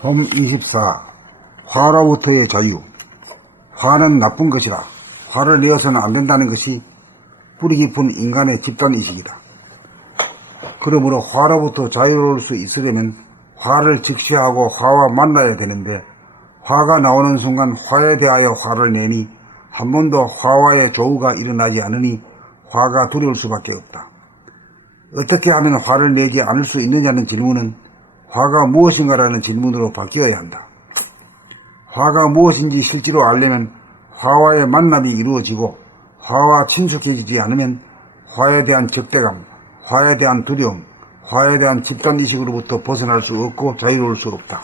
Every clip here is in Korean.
봄 24. 화로부터의 자유. 화는 나쁜 것이라 화를 내어서는 안 된다는 것이 뿌리 깊은 인간의 집단의식이다. 그러므로 화로부터 자유로울 수 있으려면 화를 직시하고 화와 만나야 되는데, 화가 나오는 순간 화에 대하여 화를 내니 한 번도 화와의 조우가 일어나지 않으니 화가 두려울 수밖에 없다. 어떻게 하면 화를 내지 않을 수 있느냐는 질문은 화가 무엇인가라는 질문으로 바뀌어야 한다. 화가 무엇인지 실제로 알려면 화와의 만남이 이루어지고, 화와 친숙해지지 않으면 화에 대한 적대감, 화에 대한 두려움, 화에 대한 집단의식으로부터 벗어날 수 없고 자유로울 수 없다.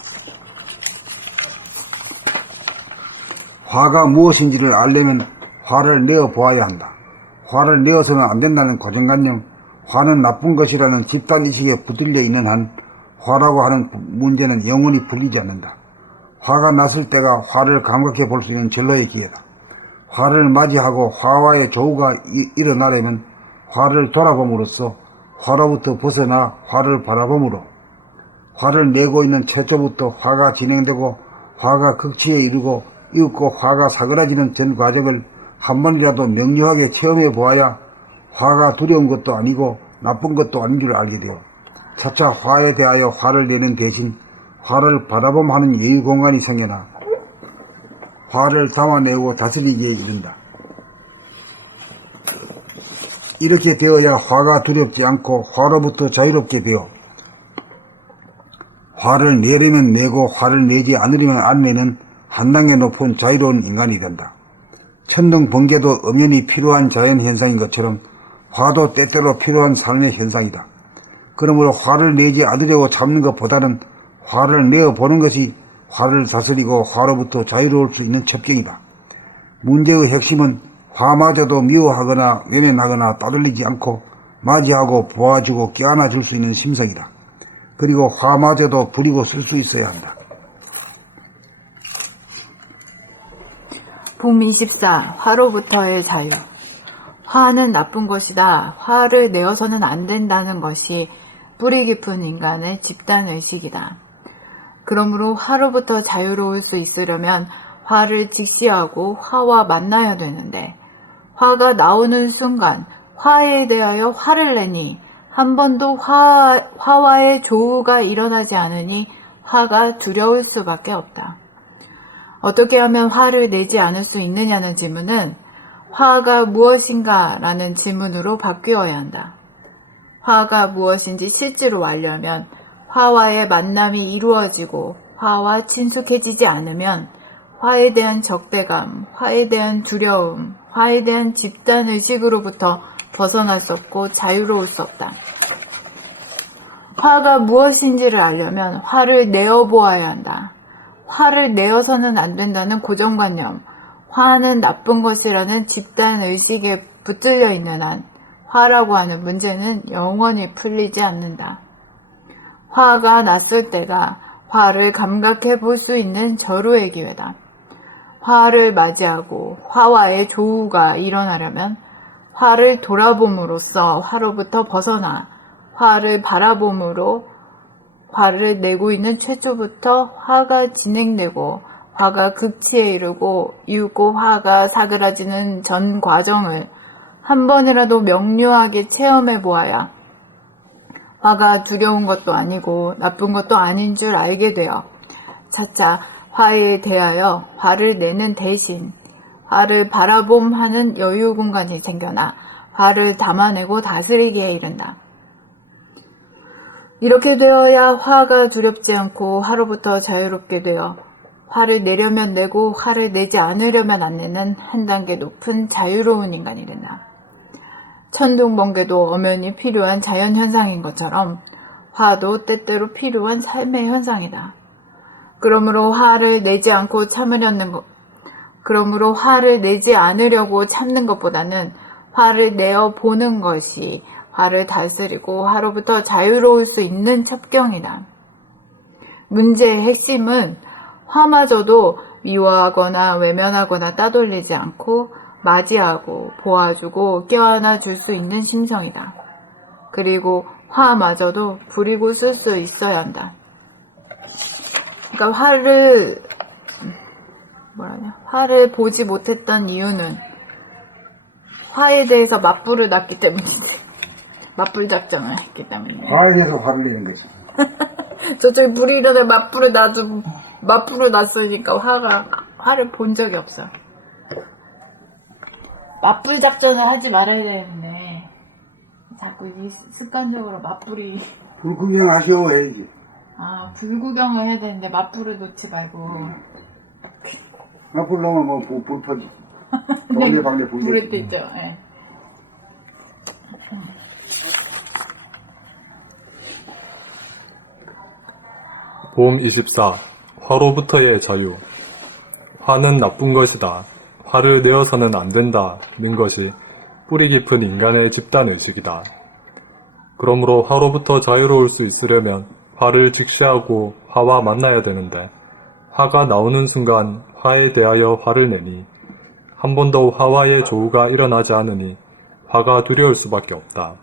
화가 무엇인지를 알려면 화를 내어 보아야 한다. 화를 내어서는 안 된다는 고정관념, 화는 나쁜 것이라는 집단의식에 붙들려 있는 한 화라고 하는 문제는 영원히 풀리지 않는다. 화가 났을 때가 화를 감각해 볼 수 있는 절로의 기회다. 화를 맞이하고 화와의 조우가 일어나려면 화를 돌아봄으로써 화로부터 벗어나 화를 바라봄으로, 화를 내고 있는 최초부터 화가 진행되고 화가 극치에 이르고 이윽고 화가 사그라지는 전 과정을 한 번이라도 명료하게 체험해 보아야 화가 두려운 것도 아니고 나쁜 것도 아닌 줄 알게 되어 차차 화에 대하여 화를 내는 대신 화를 바라봄하는 여유 공간이 생겨나 화를 담아내고 다스리기에 이른다. 이렇게 되어야 화가 두렵지 않고 화로부터 자유롭게 되어 화를 내려면 내고 화를 내지 않으려면 안 내는 한 단계 높은 자유로운 인간이 된다. 천둥 번개도 엄연히 필요한 자연현상인 것처럼 화도 때때로 필요한 삶의 현상이다. 그러므로 화를 내지 않으려고 참는 것보다는 화를 내어보는 것이 화를 다스리고 화로부터 자유로울 수 있는 첩경이다. 문제의 핵심은 화마저도 미워하거나 외면하거나 따돌리지 않고 맞이하고 보아주고 껴안아줄 수 있는 심성이다. 그리고 화마저도 부리고 쓸 수 있어야 한다. 봄 24. 화로부터의 자유. 화는 나쁜 것이다. 화를 내어서는 안 된다는 것이 뿌리 깊은 인간의 집단의식이다. 그러므로 화로부터 자유로울 수 있으려면 화를 직시하고 화와 만나야 되는데, 화가 나오는 순간 화에 대하여 화를 내니 한 번도 화와의 조우가 일어나지 않으니 화가 두려울 수밖에 없다. 어떻게 하면 화를 내지 않을 수 있느냐는 질문은 화가 무엇인가 라는 질문으로 바뀌어야 한다. 화가 무엇인지 실제로 알려면 화와의 만남이 이루어지고 화와 친숙해지지 않으면 화에 대한 적대감, 화에 대한 두려움, 화에 대한 집단의식으로부터 벗어날 수 없고 자유로울 수 없다. 화가 무엇인지를 알려면 화를 내어보아야 한다. 화를 내어서는 안 된다는 고정관념, 화는 나쁜 것이라는 집단의식에 붙들려 있는 한 화라고 하는 문제는 영원히 풀리지 않는다. 화가 났을 때가 화를 감각해 볼 수 있는 절호의 기회다. 화를 맞이하고 화와의 조우가 일어나려면 화를 돌아봄으로써 화로부터 벗어나 화를 바라봄으로 화를 내고 있는 최초부터 화가 진행되고 화가 극치에 이르고 이윽고 화가 사그라지는 전 과정을 한 번이라도 명료하게 체험해 보아야 화가 두려운 것도 아니고 나쁜 것도 아닌 줄 알게 되어 차차 화에 대하여 화를 내는 대신 화를 바라봄하는 여유 공간이 생겨나 화를 담아내고 다스리기에 이른다. 이렇게 되어야 화가 두렵지 않고 화로부터 자유롭게 되어 화를 내려면 내고 화를 내지 않으려면 안 내는 한 단계 높은 자유로운 인간이 된다. 천둥 번개도 엄연히 필요한 자연현상인 것처럼 화도 때때로 필요한 삶의 현상이다. 그러므로 화를 내지 않으려고 참는 것보다는 화를 내어 보는 것이 화를 다스리고 화로부터 자유로울 수 있는 첩경이다. 문제의 핵심은 화마저도 미워하거나 외면하거나 따돌리지 않고 맞이하고 보아주고 껴안아 줄 수 있는 심성이다. 그리고 화마저도 부리고 쓸 수 있어야 한다. 그러니까 화를 보지 못했던 이유는 화에 대해서 맞불을 놨기 때문이지. 맞불 작전을 했기 때문에. 화에 대해서 화를 내는 거지. 저쪽에 불이 일어나 맞불을 놨으니까 화를 본 적이 없어. 맞불 작전을 하지 말아야 되는데 자꾸 습관적으로 맞불이 불구경하시오 해야지. 불구경을 해야 되는데 맞불을 놓지 말고 맞불 넣으면 뭐 불 퍼지. 동네 방네 불 불을 뜨죠. 예. 봄 24. 화로부터의 자유. 화는 나쁜 것이다. 화를 내어서는 안 된다는 것이 뿌리 깊은 인간의 집단의식이다. 그러므로 화로부터 자유로울 수 있으려면 화를 직시하고 화와 만나야 되는데 화가 나오는 순간 화에 대하여 화를 내니 한 번도 화와의 조우가 일어나지 않으니 화가 두려울 수밖에 없다.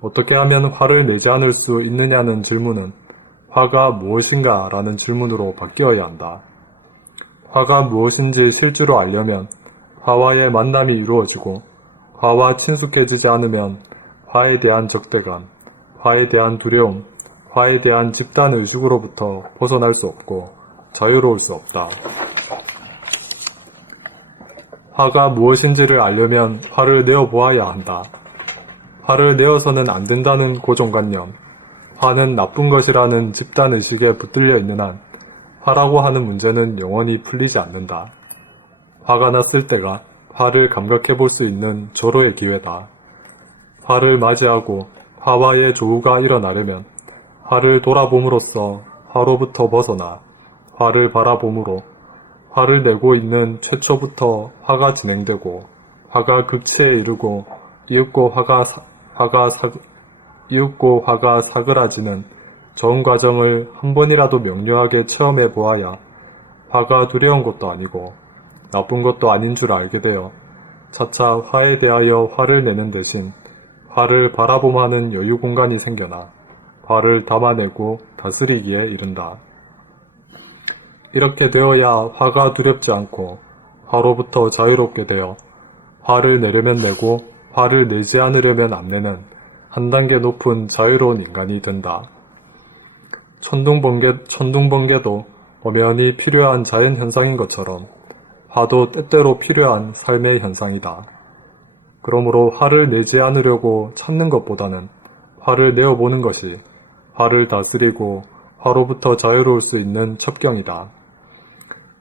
어떻게 하면 화를 내지 않을 수 있느냐는 질문은 화가 무엇인가 라는 질문으로 바뀌어야 한다. 화가 무엇인지 실제로 알려면 화와의 만남이 이루어지고 화와 친숙해지지 않으면 화에 대한 적대감, 화에 대한 두려움, 화에 대한 집단의식으로부터 벗어날 수 없고 자유로울 수 없다. 화가 무엇인지를 알려면 화를 내어보아야 한다. 화를 내어서는 안 된다는 고정관념, 화는 나쁜 것이라는 집단의식에 붙들려 있는 한 화라고 하는 문제는 영원히 풀리지 않는다. 화가 났을 때가 화를 감각해 볼 수 있는 절호의 기회다. 화를 맞이하고 화와의 조우가 일어나려면 화를 돌아봄으로써 화로부터 벗어나 화를 바라봄으로 화를 내고 있는 최초부터 화가 진행되고 화가 극치에 이르고 이윽고 화가 사그라지는 전 과정을 한 번이라도 명료하게 체험해 보아야 화가 두려운 것도 아니고 나쁜 것도 아닌 줄 알게 되어 차차 화에 대하여 화를 내는 대신 화를 바라봄하는 여유 공간이 생겨나 화를 담아내고 다스리기에 이른다. 이렇게 되어야 화가 두렵지 않고 화로부터 자유롭게 되어 화를 내려면 내고 화를 내지 않으려면 안 내는 한 단계 높은 자유로운 인간이 된다. 천둥번개도 엄연히 필요한 자연현상인 것처럼 화도 때때로 필요한 삶의 현상이다. 그러므로 화를 내지 않으려고 찾는 것보다는 화를 내어보는 것이 화를 다스리고 화로부터 자유로울 수 있는 첩경이다.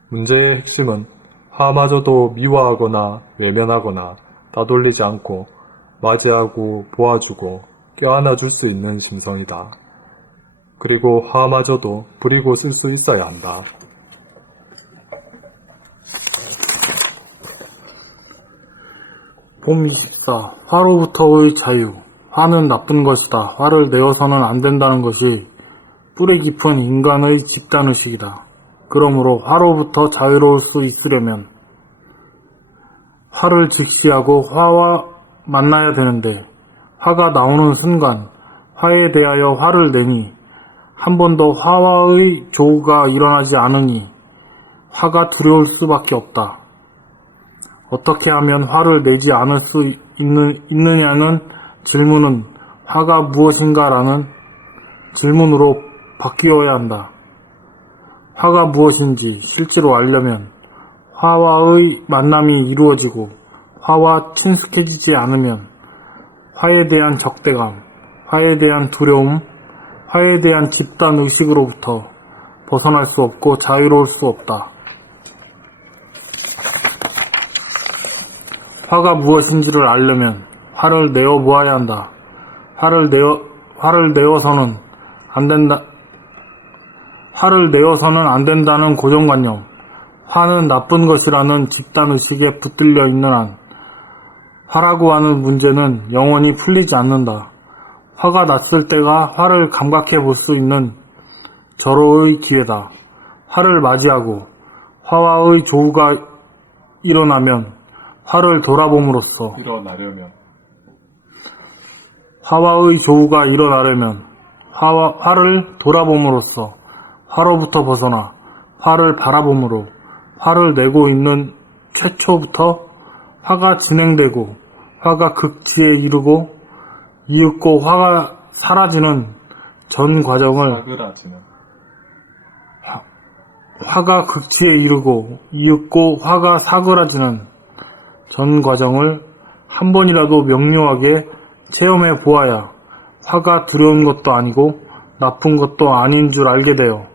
문제의 핵심은 화마저도 미화하거나 외면하거나 따돌리지 않고 맞이하고 보아주고 껴안아줄 수 있는 심성이다. 그리고 화마저도 부리고 쓸 수 있어야 한다. 봄 24. 화로부터의 자유. 화는 나쁜 것이다. 화를 내어서는 안 된다는 것이 뿌리 깊은 인간의 집단의식이다. 그러므로 화로부터 자유로울 수 있으려면 화를 직시하고 화와 만나야 되는데 화가 나오는 순간 화에 대하여 화를 내니 한 번도 화와의 조우가 일어나지 않으니 화가 두려울 수밖에 없다. 어떻게 하면 화를 내지 않을 수 있느냐는 질문은 화가 무엇인가라는 질문으로 바뀌어야 한다. 화가 무엇인지 실제로 알려면 화와의 만남이 이루어지고 화와 친숙해지지 않으면 화에 대한 적대감, 화에 대한 두려움, 화에 대한 집단의식으로부터 벗어날 수 없고 자유로울 수 없다. 화가 무엇인지를 알려면 화를 내어보아야 한다. 화를 내어서는 안 된다는 고정관념, 화는 나쁜 것이라는 집단의식에 붙들려 있는 한 화라고 하는 문제는 영원히 풀리지 않는다. 화가 났을 때가 화를 감각해 볼 수 있는 절호의 기회다. 화를 맞이하고 화와의 조우가 일어나면 화를 돌아봄으로써 화와의 조우가 일어나려면 화를 돌아봄으로써 화로부터 벗어나 화를 바라봄으로 화를 내고 있는 최초부터 화가 진행되고 화가 극치에 이르고 이윽고 화가 사라지는 전 과정을 사그라지는 화가 극치에 이르고 이윽고 화가 사그라지는 전 과정을 한 번이라도 명료하게 체험해 보아야 화가 두려운 것도 아니고 나쁜 것도 아닌 줄 알게 되어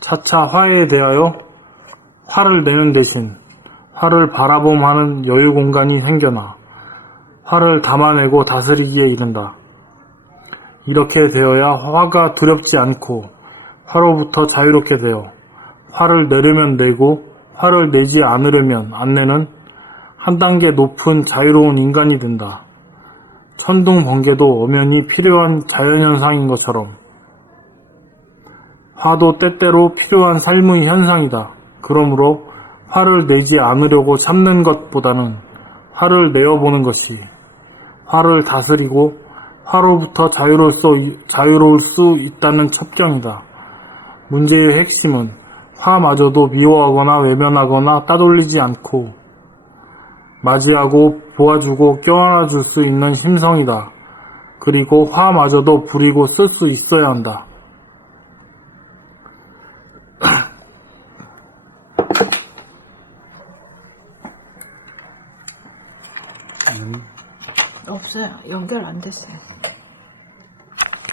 차차 화에 대하여 화를 내는 대신 화를 바라봄하는 여유 공간이 생겨나 화를 담아내고 다스리기에 이른다. 이렇게 되어야 화가 두렵지 않고 화로부터 자유롭게 되어 화를 내려면 내고 화를 내지 않으려면 안 내는 한 단계 높은 자유로운 인간이 된다. 천둥 번개도 엄연히 필요한 자연현상인 것처럼 화도 때때로 필요한 삶의 현상이다. 그러므로 화를 내지 않으려고 참는 것보다는 화를 내어보는 것이 화를 다스리고 화로부터 자유로울 수 있다는 첩경이다. 문제의 핵심은 화마저도 미워하거나 외면하거나 따돌리지 않고 맞이하고 보아주고 껴안아줄 수 있는 심성이다. 그리고 화마저도 부리고 쓸 수 있어야 한다. 없어요. 연결 안 됐어요.